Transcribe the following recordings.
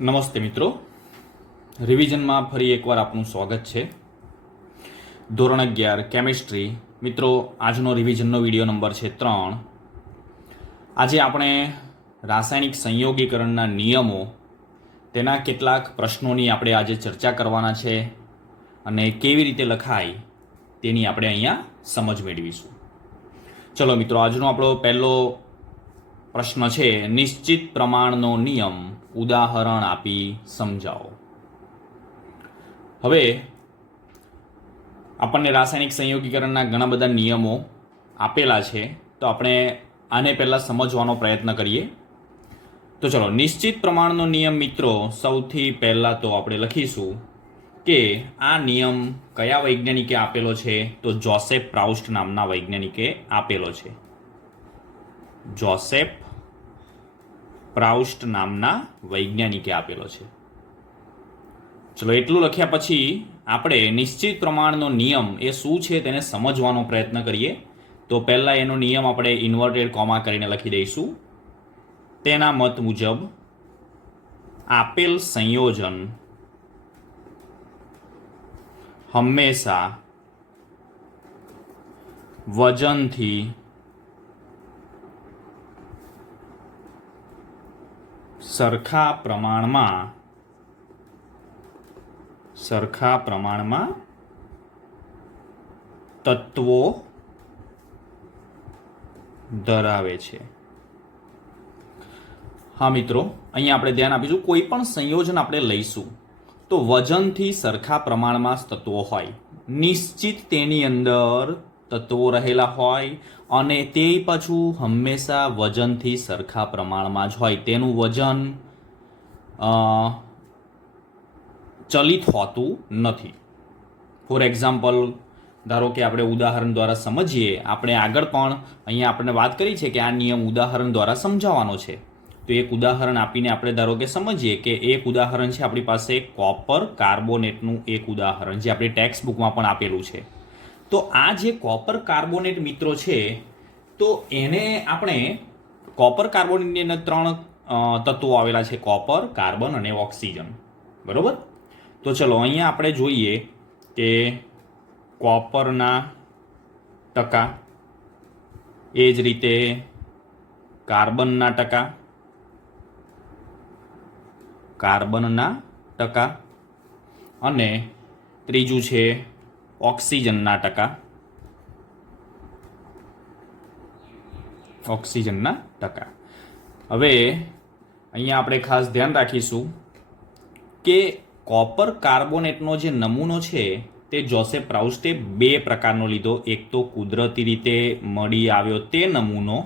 નમસ્તે મિત્રો, રિવિઝનમાં ફરી એકવાર આપનું સ્વાગત છે. ધોરણ 11 કેમિસ્ટ્રી. મિત્રો, આજનો રિવિઝનનો વિડીયો નંબર છે 3. આજે આપણે રાસાયણિક સંયોગીકરણના નિયમો, તેના કેટલાક પ્રશ્નોની આપણે આજે ચર્ચા કરવાના છે અને કેવી રીતે લખાય તેની આપણે અહીંયા સમજ મેળવીશું. ચલો મિત્રો, આજનો આપણો પહેલો પ્રશ્ન છે, નિશ્ચિત પ્રમાણનો નિયમ ઉદાહરણ આપી સમજાવો. હવે આપણને રાસાયણિક સંયોગીકરણના ઘણા બધા નિયમો આપેલા છે, તો આપણે આને પહેલાં સમજવાનો પ્રયત્ન કરીએ. તો ચલો, નિશ્ચિત પ્રમાણનો નિયમ મિત્રો, સૌથી પહેલાં તો આપણે લખીશું કે આ નિયમ કયા વૈજ્ઞાનિકે આપેલો છે? તો જોસેફ પ્રાઉસ્ટ નામના વૈજ્ઞાનિકે આપેલો છે. જોસેફ પ્રાઉસ્ટ નામના વૈજ્ઞાનિકે આપેલો છે. ચલો, એટલું લખ્યા પછી આપણે નિશ્ચિત પ્રમાણનો નિયમ એ શું છે તેને સમજવાનો પ્રયત્ન કરીએ. તો પહેલાં એનો નિયમ આપણે ઇન્વર્ટેડ કોમા કરીને લખી દઈશું. તેના મત મુજબ આપેલ સંયોજન હંમેશા વજનથી સરખા પ્રમાણમાં તત્વો ધરાવે છે. હા મિત્રો, અહીંયા આપણે ધ્યાન આપીશું, કોઈ પણ સંયોજન આપણે લઈશું તો વજનથી સરખા પ્રમાણમાં તત્વો હોય, નિશ્ચિત તેની અંદર તત્વો રહેલા હોય અને તે પાછું હંમેશા વજનથી સરખા પ્રમાણમાં જ હોય. તેનું વજન ચલિત હોતું નથી. ફોર એક્ઝામ્પલ, ધારો કે આપણે ઉદાહરણ દ્વારા સમજીએ. આપણે આગળ પણ અહીંયા આપણે વાત કરી છે કે આ નિયમ ઉદાહરણ દ્વારા સમજાવવાનો છે. તો એક ઉદાહરણ આપીને આપણે ધારો કે સમજીએ કે એક ઉદાહરણ છે આપણી પાસે કોપર કાર્બોનેટનું એક ઉદાહરણ, જે આપણી ટેક્સ્ટ બુકમાં પણ આપેલું છે. તો આ જે કોપર કાર્બોનેટ મિત્રો છે, તો એને આપણે કોપર કાર્બોનેટની અંદર 3 તત્વો આવેલા છે, કોપર, કાર્બન અને ઓક્સિજન. બરોબર? તો ચલો, અહીંયા આપણે જોઈએ કે કોપરના ટકા, એ જ રીતે કાર્બનના ટકા અને ત્રીજું છે ઓક્સિજનના ટકા. હવે અહીંયા આપણે ખાસ ધ્યાન રાખીશું કે કોપર કાર્બોનેટનો જે નમૂનો છે તે જોસેફ પ્રાઉસ્ટે 2 પ્રકારનો લીધો. એક તો કુદરતી રીતે મળી આવ્યો તે નમૂનો,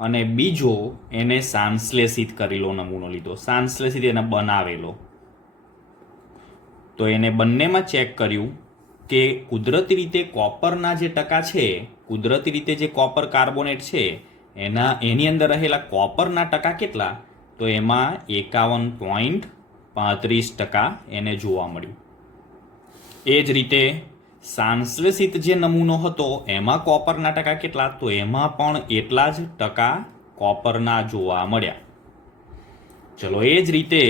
અને બીજો એને સાંશ્લેષિત કરેલો નમૂનો લીધો, સાંશ્લેષિત એને બનાવેલો. તો એને બંનેમાં ચેક કર્યું કે કુદરતી રીતે કોપરના જે ટકા છે, કુદરતી રીતે જે કોપર કાર્બોનેટ છે એની અંદર રહેલા કોપરના ટકા કેટલા? તો એમાં 51.35% એને જોવા મળ્યું. એ જ રીતે સાંશ્લેષિત જે નમૂનો હતો એમાં કોપરના ટકા કેટલા? તો એમાં પણ એટલા જ ટકા કોપરના જોવા મળ્યા. ચલો, એ જ રીતે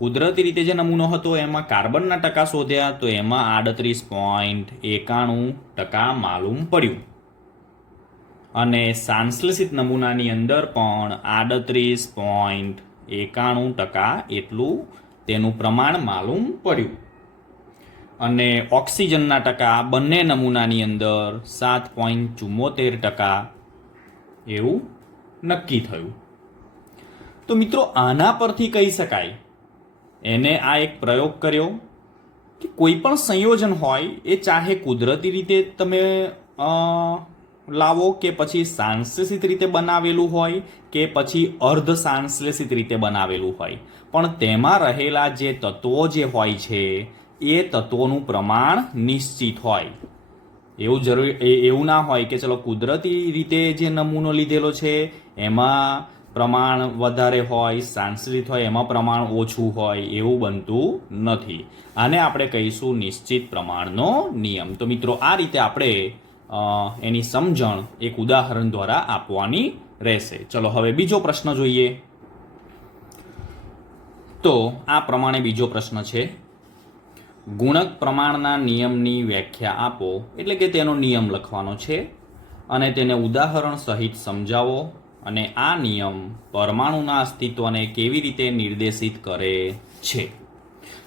કુદરતી રીતે જે નમૂનો હતો એમાં કાર્બનના ટકા શોધ્યા, તો એમાં 38.91% માલુમ પડ્યું. અને સાંશ્લેષિત નમૂનાની અંદર પણ 38.91% એટલું તેનું પ્રમાણ માલુમ પડ્યું. અને ઓક્સિજનના ટકા બંને નમૂનાની અંદર 7.74% એવું નક્કી થયું. તો મિત્રો, આના પરથી કહી શકાય, એને આ એક પ્રયોગ કર્યો કે કોઈ પણ સંયોજન હોય એ ચાહે કુદરતી રીતે તમે લાવો કે પછી સાંશ્લેષિત રીતે બનાવેલું હોય કે પછી અર્ધ સાંશ્લેષિત રીતે બનાવેલું હોય, પણ તેમાં રહેલા જે તત્વો જે હોય છે એ તત્વોનું પ્રમાણ નિશ્ચિત હોય. એવું ના હોય કે ચલો કુદરતી રીતે જે નમૂનો લીધેલો છે એમાં પ્રમાણ વધારે હોય, સાંશ્લેષિત હોય એમાં પ્રમાણ ઓછું હોય, એવું બનતું નથી. આને આપણે કહીશું નિશ્ચિત પ્રમાણનો નિયમ. તો મિત્રો, આ રીતે આપણે એની સમજણ એક ઉદાહરણ દ્વારા આપવાની રહેશે. ચલો, હવે બીજો પ્રશ્ન જોઈએ. તો આ પ્રમાણે બીજો પ્રશ્ન છે, ગુણક પ્રમાણના નિયમની વ્યાખ્યા આપો, એટલે કે તેનો નિયમ લખવાનો છે અને તેને ઉદાહરણ સહિત સમજાવો અને આ નિયમ પરમાણુના અસ્તિત્વને કેવી રીતે નિર્દેશિત કરે છે.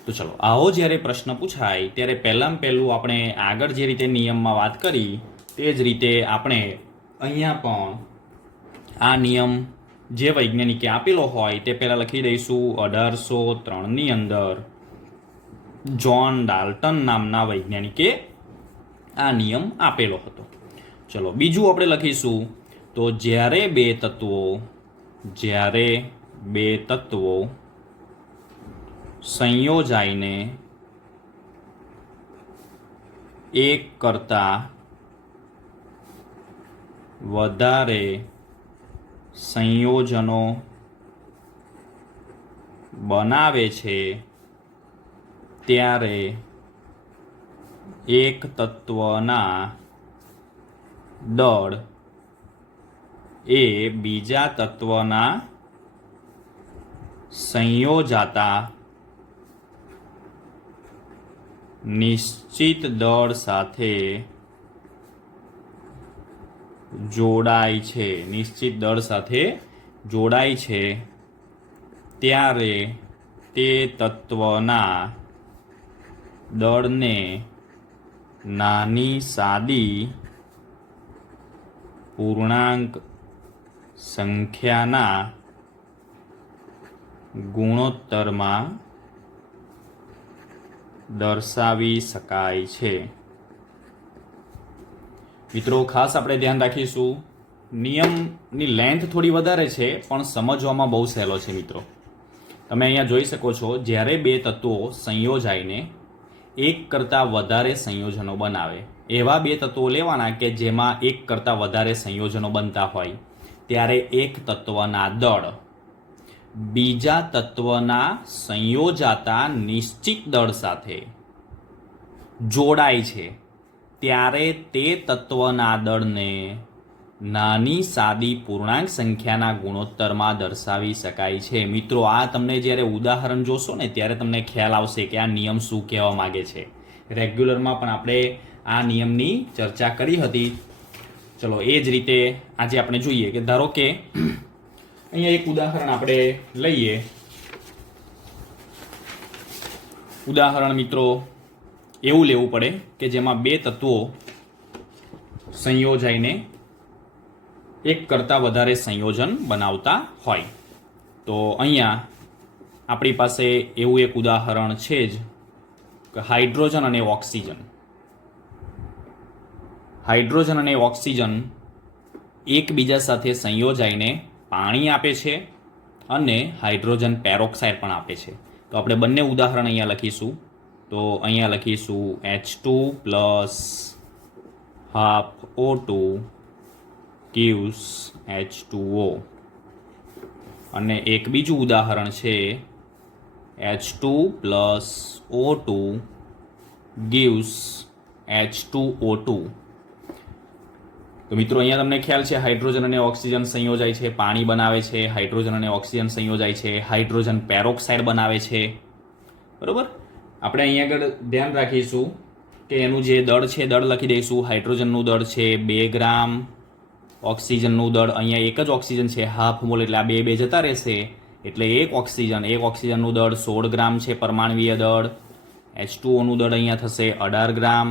તો ચલો, આવો જ્યારે પ્રશ્ન પૂછાય ત્યારે પહેલાં પહેલું આપણે આગળ જે રીતે નિયમમાં વાત કરી તે જ રીતે આપણે અહીંયા પણ આ નિયમ જે વૈજ્ઞાનિકે આપેલો હોય તે પહેલાં લખી દઈશું. 1803ની અંદર જ્હોન ડાલ્ટન નામના વૈજ્ઞાનિકે આ નિયમ આપેલો હતો. ચલો, બીજું આપણે લખીશું, તો જ્યારે બે તત્વો સંયોજાઈને એક કરતાં વધારે સંયોજનો બનાવે છે ત્યારે એક તત્વના દળ એ બીજા તત્વના સંયોજાતા નિશ્ચિત દળ સાથે જોડાય છે ત્યારે તે તત્વના દળને નાની સાદી પૂર્ણાંક સંખ્યાના ગુણોત્તરમાં દર્શાવી શકાય છે. મિત્રો, ખાસ આપણે ધ્યાન રાખીશું, નિયમની લેન્થ થોડી વધારે છે પણ સમજવામાં બહુ સહેલો છે. મિત્રો, તમે અહીંયા જોઈ શકો છો, જ્યારે બે તત્વો સંયોજાઈને એક કરતાં વધારે સંયોજનો બનાવે, એવા બે તત્વો લેવાના કે જેમાં એક કરતાં વધારે સંયોજનો બનતા હોય, ત્યારે એક તત્વના દળ બીજા તત્વના સંયોજાતા નિશ્ચિત દળ સાથે જોડાય છે ત્યારે તે તત્વના દળને નાની સાદી પૂર્ણાંક સંખ્યાના ગુણોત્તરમાં દર્શાવી શકાય છે. મિત્રો, આ તમને જ્યારે ઉદાહરણ જોશો ને ત્યારે તમને ખ્યાલ આવશે કે આ નિયમ શું કહેવા માંગે છે. રેગ્યુલરમાં પણ આપણે આ નિયમની ચર્ચા કરી હતી. ચલો, એ જ રીતે આજે આપણે જોઈએ કે ધારો કે અહીંયા એક ઉદાહરણ આપણે લઈએ. ઉદાહરણ મિત્રો એવું લેવું પડે કે જેમાં બે તત્વો સંયોજાઈને એક કરતાં વધારે સંયોજન બનાવતા હોય. તો અહીંયા આપણી પાસે એવું એક ઉદાહરણ છે જ કે હાઇડ્રોજન અને ઓક્સિજન એકબીજા સાથે સંયોજાઈને પાણી આપે છે અને હાઇડ્રોજન પેરોક્સાઇડ પણ આપે છે. તો આપણે બંને ઉદાહરણ અહીંયા લખીશું. તો અહીંયા લખીશું H2 plus half O2 gives H2O અને એક બીજું ઉદાહરણ છે H2 plus O2 gives H2O2. તો મિત્રો, અહીંયા તમને ખ્યાલ છે, હાઇડ્રોજન અને ઓક્સિજન સંયોજાય છે, પાણી બનાવે છે, હાઇડ્રોજન અને ઓક્સિજન સંયોજાય છે, હાઇડ્રોજન પેરોક્સાઇડ બનાવે છે. બરોબર, આપણે અહીંયા આગળ ધ્યાન રાખીશું કે એનું જે દળ છે, દળ લખી દઈશું. હાઇડ્રોજનનું દળ છે 2 ગ્રામ, ઓક્સિજનનું દળ અહીંયા એક જ ઓક્સિજન છે, હાફ મોલ, એટલે આ બે જતા રહેશે, એટલે એક ઓક્સિજનનું દળ 16 ગ્રામ છે પરમાણવીય દળ. H2O નું દળ અહીંયા થશે 18 ગ્રામ.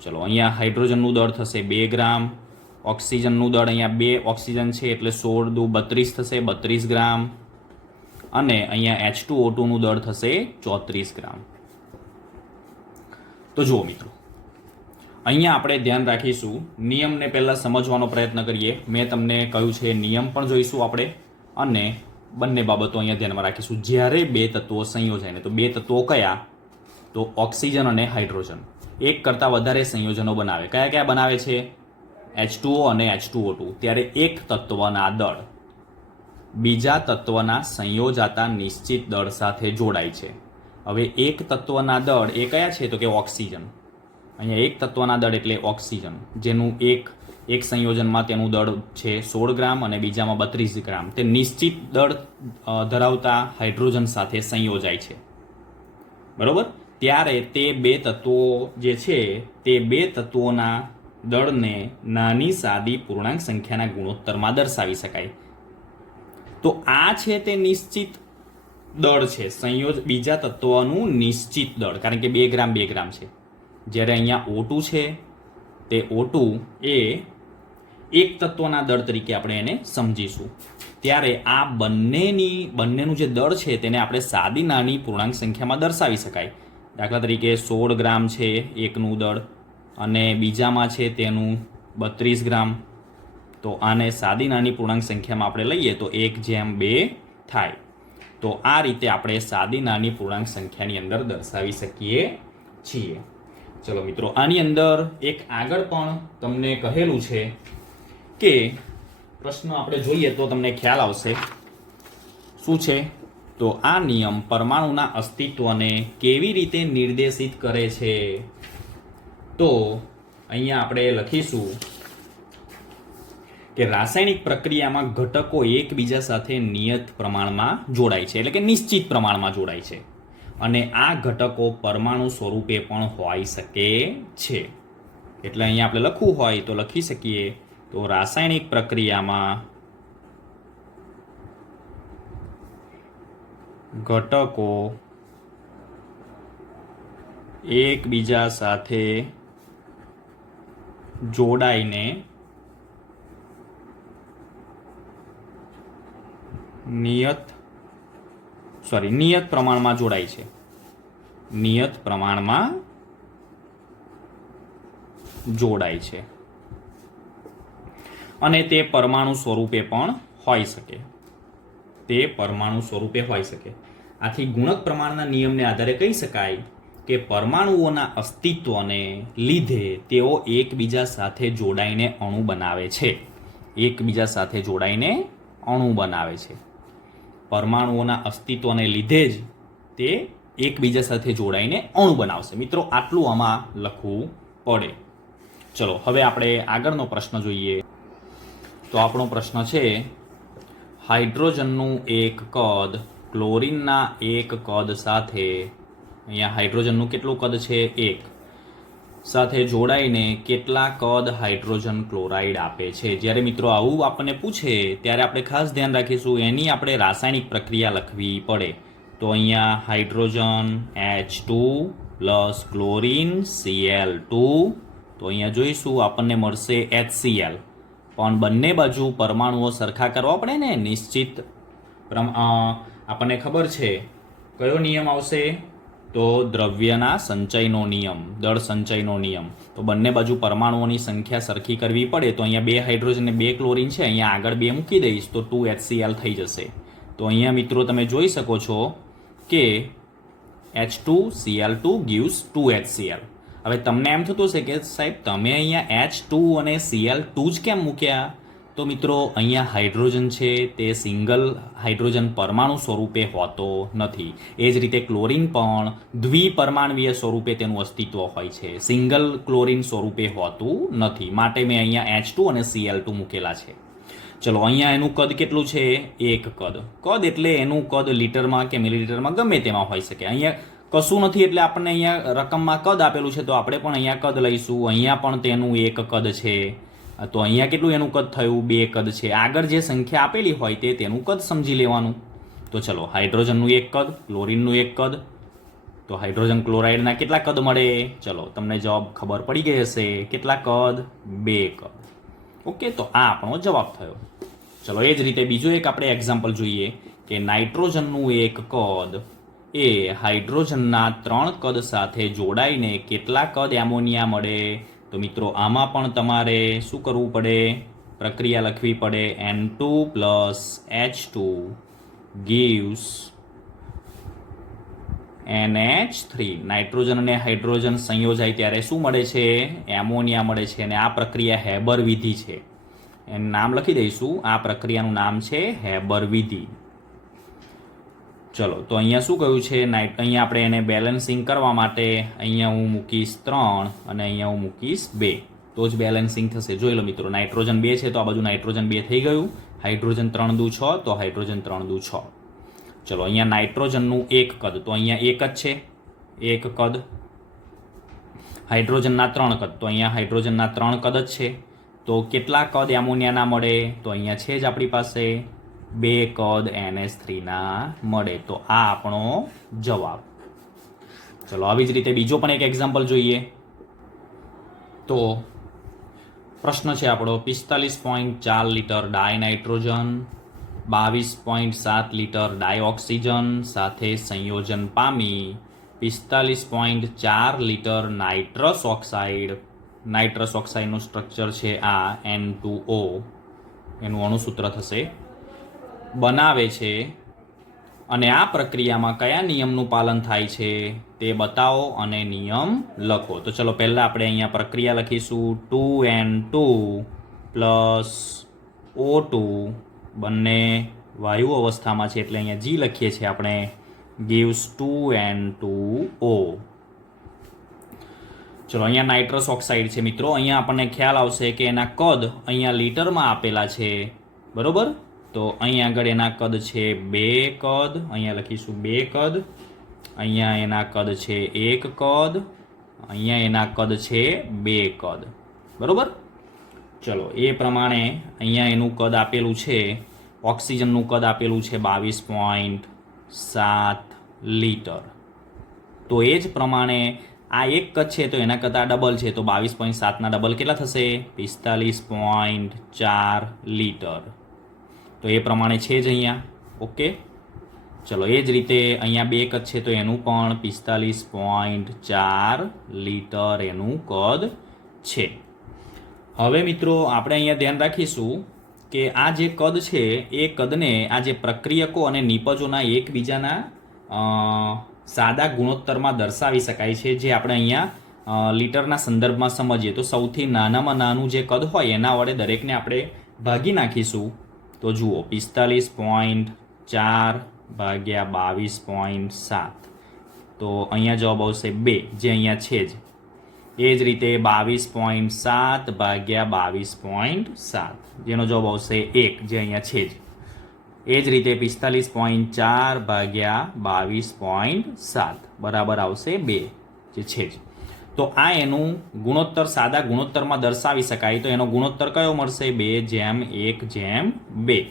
ચલો, અહીંયા હાઇડ્રોજનનું દળ થશે 2 ગ્રામ, ઓક્સિજનનું દળ અહીંયા 2 ઓક્સિજન છે એટલે 16 દુ 32 થશે, 32 ગ્રામ, અને અહીંયા H2O2નું દળ થશે 34 ગ્રામ. તો જુઓ મિત્રો, અહીંયા આપણે ધ્યાન રાખીશું, નિયમને પહેલાં સમજવાનો પ્રયત્ન કરીએ. મેં તમને કહ્યું છે નિયમ પણ જોઈશું આપણે, અને બંને બાબતો અહીંયા ધ્યાનમાં રાખીશું. જ્યારે બે તત્વો સંયોજાય, તો બે તત્વો કયા? તો ઓક્સિજન અને હાઇડ્રોજન એક કરતાં વધારે સંયોજનો બનાવે. કયા કયા બનાવે છે? H2O અને H2O2. ત્યારે એક તત્વના દળ બીજા તત્વના સંયોજાતા નિશ્ચિત દળ સાથે જોડાય છે. હવે એક તત્વના દળ એ કયા છે? તો કે ઓક્સિજન. અહીંયા એક તત્વના દળ એટલે ઓક્સિજન, જેનું એક એક સંયોજનમાં તેનું દળ છે 16 ગ્રામ અને બીજામાં 32 ગ્રામ. તે નિશ્ચિત દળ ધરાવતા હાઇડ્રોજન સાથે સંયોજાય છે, બરોબર. ત્યારે તે બે તત્વો જે છે તે બે તત્વોના દળને નાની સાદી પૂર્ણાંક સંખ્યાના ગુણોત્તરમાં દર્શાવી શકાય. તો આ છે તે નિશ્ચિત દળ છે, બીજા તત્વનું નિશ્ચિત દળ, કારણ કે 2 ગ્રામ 2 ગ્રામ છે. જ્યારે અહીંયા O2 છે તે O2 એ એક તત્વના દળ તરીકે આપણે એને સમજીશું. ત્યારે આ બંનેનું જે દળ છે તેને આપણે સાદી નાની પૂર્ણાંક સંખ્યામાં દર્શાવી શકાય. દાખલા તરીકે 16 ગ્રામ છે એકનું દળ અને બીજામાં છે તેનું 32 ગ્રામ. તો આને સાદી નાની પૂર્ણાંક સંખ્યામાં આપણે લઈએ તો 1/2 થાય. તો આ રીતે આપણે સાદી નાની પૂર્ણાંક સંખ્યાની અંદર દર્શાવી શકીએ છીએ. ચલો મિત્રો, આની અંદર એક આગળ પણ તમને કહેલું છે કે પ્રશ્ન આપણે જોઈએ તો તમને ખ્યાલ આવશે. શું છે? તો આ નિયમ પરમાણુના અસ્તિત્વને કેવી રીતે નિર્દેશિત કરે છે? તો અહીંયા આપણે લખીશું કે રાસાયણિક પ્રક્રિયામાં ઘટકો એકબીજા સાથે નિયત પ્રમાણમાં જોડાય છે, એટલે કે નિશ્ચિત પ્રમાણમાં જોડાય છે, અને આ ઘટકો પરમાણુ સ્વરૂપે પણ હોઈ શકે છે. એટલે અહીંયા આપણે લખવું હોય તો લખી શકીએ તો રાસાયણિક પ્રક્રિયામાં ઘટકો એકબીજા સાથે જોડાઈને નિયત પ્રમાણમાં જોડાય છે. નિયત પ્રમાણમાં જોડાય છે અને તે પરમાણુ સ્વરૂપે પણ હોઈ શકે. આથી ગુણક પ્રમાણના નિયમને આધારે કહી શકાય કે પરમાણુઓના અસ્તિત્વને લીધે તેઓ એકબીજા સાથે જોડાઈને અણુ બનાવે છે. પરમાણુઓના અસ્તિત્વને લીધે જ તે એકબીજા સાથે જોડાઈને અણુ બનાવશે. મિત્રો, આટલું આમાં લખવું પડે. ચલો હવે આપણે આગળનો પ્રશ્ન જોઈએ. તો આપણો પ્રશ્ન છે, હાઇડ્રોજનનું એક કદ ક્લોરીનના એક કદ સાથે, અહીંયા હાઇડ્રોજનનું કેટલું કદ છે? 1 સાથે જોડાઈને કેટલા કદ હાઇડ્રોજન ક્લોરાઇડ આપે છે? જ્યારે મિત્રો આવું આપણને પૂછે ત્યારે આપણે ખાસ ધ્યાન રાખીશું એની આપણે રાસાયણિક પ્રક્રિયા લખવી પડે. તો અહીંયા hydrogen H2 plus chlorine Cl2, તો અહીંયા જોઈશું આપણને મળશે HCl. પણ બંને બાજુ પરમાણુઓ સરખા કરવા પડે ને, નિશ્ચિત. આપણને ખબર છે કયો નિયમ આવશે? તો દ્રવ્યના સંચયનો નિયમ, દળ સંચયનો નિયમ. તો બંને બાજુ પરમાણુઓની સંખ્યા સરખી કરવી પડે. તો અહીંયા 2 હાઇડ્રોજન અને 2 ક્લોરીન છે, અહીંયા આગળ 2 મૂકી દઈશ તો 2HCl થઈ જશે. તો અહીંયા મિત્રો તમે જોઈ શકો છો કે H2Cl2 gives 2HCl. હવે તમને એમ થતું હશે કે સાહેબ તમે અહીંયા H2 અને Cl2 જ કેમ મૂક્યા? તો મિત્રો અહીંયા હાઇડ્રોજન છે તે સિંગલ હાઇડ્રોજન પરમાણુ સ્વરૂપે હોતો નથી. એ જ રીતે ક્લોરીન પણ દ્વિપરમાણવીય સ્વરૂપે તેનું અસ્તિત્વ હોય છે, સિંગલ ક્લોરીન સ્વરૂપે હોતું નથી. માટે મેં અહીંયા H2 અને Cl2 મૂકેલા છે. ચલો અહીંયા એનું કદ કેટલું છે? 1 કદ. કદ એટલે એનું કદ લીટરમાં કે મિલીલીટરમાં ગમે તેમાં હોઈ શકે. અહીંયા કશું નથી એટલે આપણને અહીંયા રકમમાં કદ આપેલું છે તો આપણે પણ અહીંયા કદ લઈશું. અહીંયા પણ તેનું 1 કદ છે, તો અહીંયા કેટલું એનું કદ થયું? 2 કદ છે. આગળ જે સંખ્યા આપેલી હોય તેનું કદ સમજી લેવાનું. તો ચલો, હાઇડ્રોજનનું 1 કદ, ક્લોરીનનું 1 કદ, તો હાઇડ્રોજન ક્લોરાઇડના કેટલા કદ મળે? ચલો તમને જવાબ ખબર પડી ગઈ હશે. કેટલા કદ? 2 કદ. ઓકે, તો આ આપણો જવાબ થયો. ચલો એ જ રીતે બીજો એક આપણે એક્ઝામ્પલ જોઈએ કે નાઇટ્રોજનનું 1 કદ એ હાઇડ્રોજનના 3 કદ સાથે જોડાઈને કેટલા કદ એમોનિયા મળે? તો મિત્રો આમાં પણ તમારે શું કરવું પડે? પ્રક્રિયા લખવી પડે. N2 plus H2 gives NH3. Nitrogen અને હાઇડ્રોજન સંયોજાય ત્યારે શું મળે છે? એમોનિયા મળે છે. અને આ પ્રક્રિયા હેબર વિધિ છે. એનું નામ લખી દઈશું. આ પ્રક્રિયાનું નામ છે હેબર વિધિ. ચલો, તો અહીંયા શું કહ્યું છે? અહીંયા આપણે એને બેલેન્સિંગ કરવા માટે અહીંયા હું મૂકીશ 3 અને અહીંયા હું મૂકીશ 2. તો જ બેલેન્સિંગ થશે. જોઈ લો મિત્રો, નાઇટ્રોજન 2 છે તો આ બાજુ નાઇટ્રોજન 2 થઈ ગયું. હાઇડ્રોજન 3 દુ 6 તો હાઇડ્રોજન 3 દુ 6. ચલો અહીંયા નાઇટ્રોજનનું એક કદ, તો અહીંયા એક જ છે, એક કદ. હાઇડ્રોજનના 3 કદ, તો અહીંયા હાઇડ્રોજનના 3 કદ જ છે. તો કેટલા કદ એમોનિયાના મળે? તો અહીંયા છે જ આપણી પાસે 2 કદ NH3ના મળે. તો આ આપણો જવાબ. ચલો આવી જ રીતે બીજો પણ એક એક્ઝામ્પલ જોઈએ. તો પ્રશ્ન છે આપણો 45.4 litre dinitrogen, 22.7 litre dioxygen સાથે સંયોજન પામી 45.4 લીટર નાઇટ્રસ ઓક્સાઇડ. નાઇટ્રસ ઓક્સાઇડનું સ્ટ્રક્ચર છે આ N2O, એનું અણુસૂત્ર થશે, બનાવે છે. અને આ પ્રક્રિયામાં કયા નિયમનું પાલન થાય છે તે બતાવો અને નિયમ લખો. તો ચલો પહેલાં આપણે અહીંયા પ્રક્રિયા લખીશું. 2N2 પ્લસ O2 બંને વાયુ અવસ્થામાં છે એટલે અહીંયા G લખીએ છીએ આપણે, gives 2N2O. ચલો અહીંયા નાઇટ્રસ ઓક્સાઇડ છે મિત્રો. અહીંયા આપણને ખ્યાલ આવશે કે એના કદ અહીંયા લીટરમાં આપેલા છે, બરોબર. તો અહીંયા આગળ એના કદ છે 2 કદ, અહીંયા લખીશું 2 કદ. અહીંયા એના કદ છે 1 કદ, અહીંયા એના કદ છે 2 કદ, બરોબર. ચલો એ પ્રમાણે અહીંયા એનું કદ આપેલું છે, ઓક્સિજનનું કદ આપેલું છે 22.7 લીટર. તો એ જ પ્રમાણે આ એક કદ છે તો એના કરતાં ડબલ છે, તો 22.7ના ડબલ કેટલા થશે? 45.4 લીટર. તો એ પ્રમાણે છે જ અહીંયા. ઓકે, ચલો એ જ રીતે અહીંયા 2 કદ છે તો એનું પણ 45.4 લીટર એનું કદ છે. હવે મિત્રો આપણે અહીંયા ધ્યાન રાખીશું કે આ જે કદ છે એ કદને આ જે પ્રક્રિયકો અને નિપજોના એકબીજાના સાદા ગુણોત્તરમાં દર્શાવી શકાય છે, જે આપણે અહીંયા લીટરના સંદર્ભમાં સમજીએ તો સૌથી નાનામાં નાનું જે કદ હોય એના વડે દરેકને આપણે ભાગી નાખીશું. તો જુઓ 45.4 ભાગ્યા 22.7, તો અહીંયા જવાબ આવશે 2, જે અહીંયા છે જ. એ જ રીતે 22.7 ભાગ્યા 22.7, જેનો જવાબ આવશે 1, જે અહીંયા છે જ. એ જ રીતે 45.4 ભાગ્યા 22.7 બરાબર આવશે 2, જે છે જ. તો આ એનું ગુણોત્તર સાદા ગુણોત્તરમાં દર્શાવી શકાય. તો એનો ગુણોત્તર કયો મળશે? 2:1:2.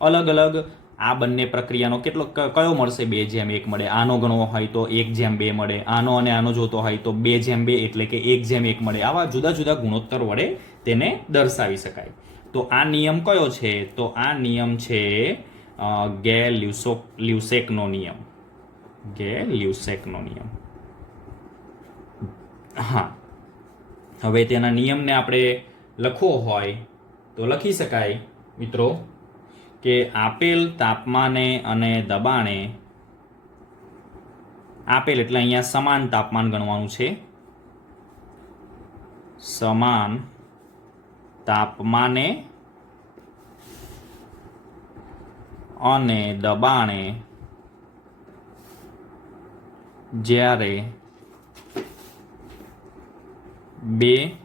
અલગ અલગ આ બંને પ્રક્રિયાનો કેટલો કયો મળશે? 2:1 મળે. આનો ગણવો હોય તો 1:2 મળે. આનો અને આનો જોતો હોય તો 2:2 એટલે કે 1:1 મળે. આવા જુદા જુદા ગુણોત્તર વડે તેને દર્શાવી શકાય. તો આ નિયમ કયો છે? તો આ નિયમ છે લ્યુસેકનો નિયમ. લ્યુસેકનો નિયમ. હા, હવે તેના નિયમને આપણે લખવો હોય તો લખી શકાય મિત્રો કે આપેલ તાપમાને અને દબાણે, આપેલ એટલે અહીંયા સમાન તાપમાન ગણવાનું છે, સમાન તાપમાને અને દબાણે જ્યારે 2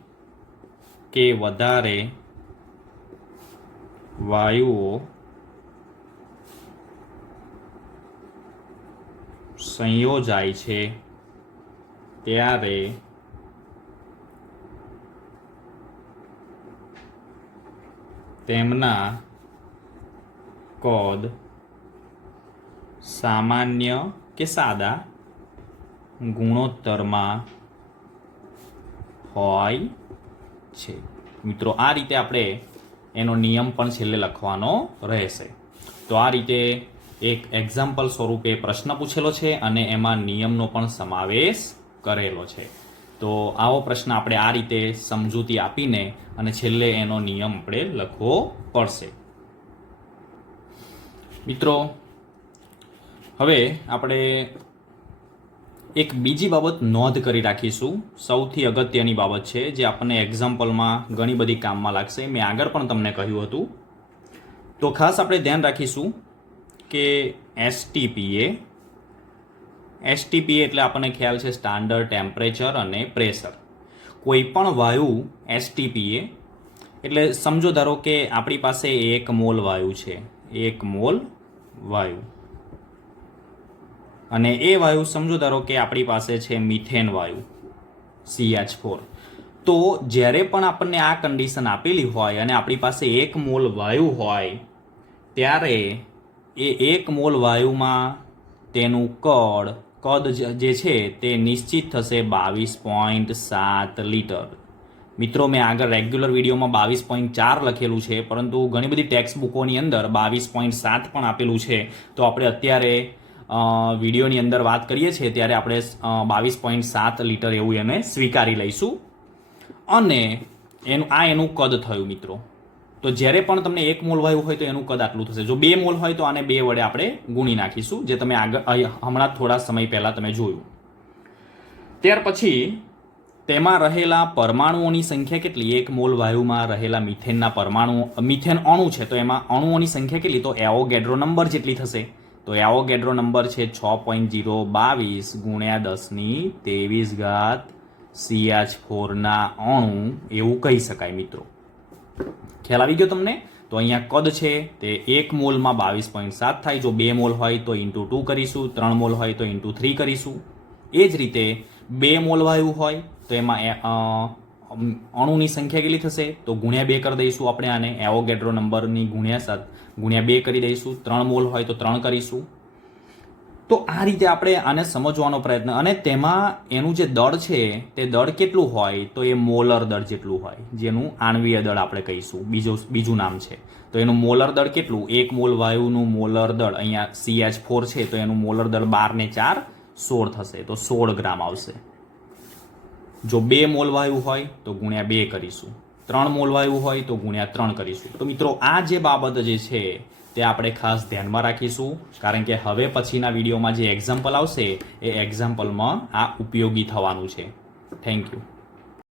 કે વધારે વાયુઓ સંયોજાય છે ત્યારે તેમના કદ સામાન્ય કે સાદા ગુણોત્તરમાં હોય છે. મિત્રો આ રીતે આપણે એનો નિયમ પણ છેલ્લે લખવાનો રહેશે. તો આ રીતે એક એક્ઝામ્પલ સ્વરૂપે પ્રશ્ન પૂછેલો છે અને એમાં નિયમનો પણ સમાવેશ કરેલો છે. તો આવો પ્રશ્ન આપણે આ રીતે સમજૂતી આપીને અને છેલ્લે એનો નિયમ આપણે લખવો પડશે. મિત્રો હવે આપણે એક બીજી બાબત નોંધ કરી રાખીશું. સૌથી અગત્યની બાબત છે જે આપણને એક્ઝામ્પલમાં ઘણી બધી કામમાં લાગશે. મેં આગળ પણ તમને કહ્યું હતું. તો ખાસ આપણે ધ્યાન રાખીશું કે એસટીપીએ એટલે આપણને ખ્યાલ છે સ્ટાન્ડર્ડ ટેમ્પરેચર અને પ્રેશર. કોઈ પણ વાયુ એસટીપીએ, એટલે સમજો ધારો કે આપણી પાસે 1 મોલ વાયુ છે, 1 મોલ વાયુ, અને એ વાયુ સમજો ધારો કે આપણી પાસે છે મિથેન વાયુ CH4. તો જ્યારે પણ આપણને આ કન્ડિશન આપેલી હોય અને આપણી પાસે 1 મોલ વાયુ હોય ત્યારે એ 1 મોલ વાયુમાં તેનું કદ જે છે તે નિશ્ચિત થશે 22.7 લીટર. મિત્રો, મેં આગળ રેગ્યુલર વિડીયોમાં 22.4 લખેલું છે, પરંતુ ઘણી બધી ટેક્સ્ટ બુકોની અંદર 22.7 પણ આપેલું છે. તો આપણે અત્યારે વિડીયોની અંદર વાત કરીએ છીએ ત્યારે આપણે 22.7 લીટર એવું એને સ્વીકારી લઈશું. અને એનું કદ થયું મિત્રો. તો જ્યારે પણ તમને 1 મોલ વાયુ હોય તો એનું કદ આટલું થશે. જો 2 મોલ હોય તો આને 2 વડે આપણે ગુણી નાખીશું, જે તમે હમણાં થોડા સમય પહેલા તમે જોયું. ત્યાર પછી તેમાં રહેલા પરમાણુઓની સંખ્યા કેટલી? 1 મોલ વાયુમાં રહેલા મિથેન અણુ છે, તો એમાં અણુઓની સંખ્યા કેટલી? તો એવોગેડ્રો નંબર જેટલી થશે. તો એવોગેડ્રો નંબર છે 6.022 ગુણ્યા 1023 CH4 ના અણુ એવું કહી શકાય મિત્રો. ખ્યાલ આવી ગયો તમને? તો અહીંયા કદ છે તે 1 મોલમાં 22.7 થાય. જો 2 મોલ હોય તો × 2 કરીશું, 3 મોલ હોય તો × 3 કરીશું. એ જ રીતે 2 મોલ વાયુ હોય તો એમાં અણુની સંખ્યા કેટલી થશે? તો ગુણ્યા 2 કરી દઈશું આપણે આને. એવોગેડ્રો નંબરની ગુણ્યા 2 કરી દઈશું. 3 મોલ હોય તો 3 કરીશું. તો આ રીતે આપણે આને સમજવાનો પ્રયત્ન, અને તેમાં એનું જે દળ છે તે દળ કેટલું હોય? તો એ મોલર દળ જેટલું હોય, જેનું આણ્વીય દળ આપણે કહીશું, બીજું નામ છે. તો એનું મોલર દળ કેટલું? 1 મોલ વાયુનું મોલર દળ, અહીંયા CH4 છે તો એનું મોલર દળ 12 ને 4 16 થશે, તો 16 ગ્રામ આવશે. જો 2 મોલ વાયુ હોય તો ગુણ્યા 2 કરીશું, 3 મોલ વાયુ હોય તો ગુણ્યા 3 કરીશું. તો મિત્રો, આ જે બાબત જે છે તે આપણે ખાસ ધ્યાનમાં રાખીશું, કારણ કે હવે પછીના વિડીયોમાં જે એક્ઝામ્પલ આવશે એ એક્ઝામ્પલમાં આ ઉપયોગી થવાનું છે. Thank you.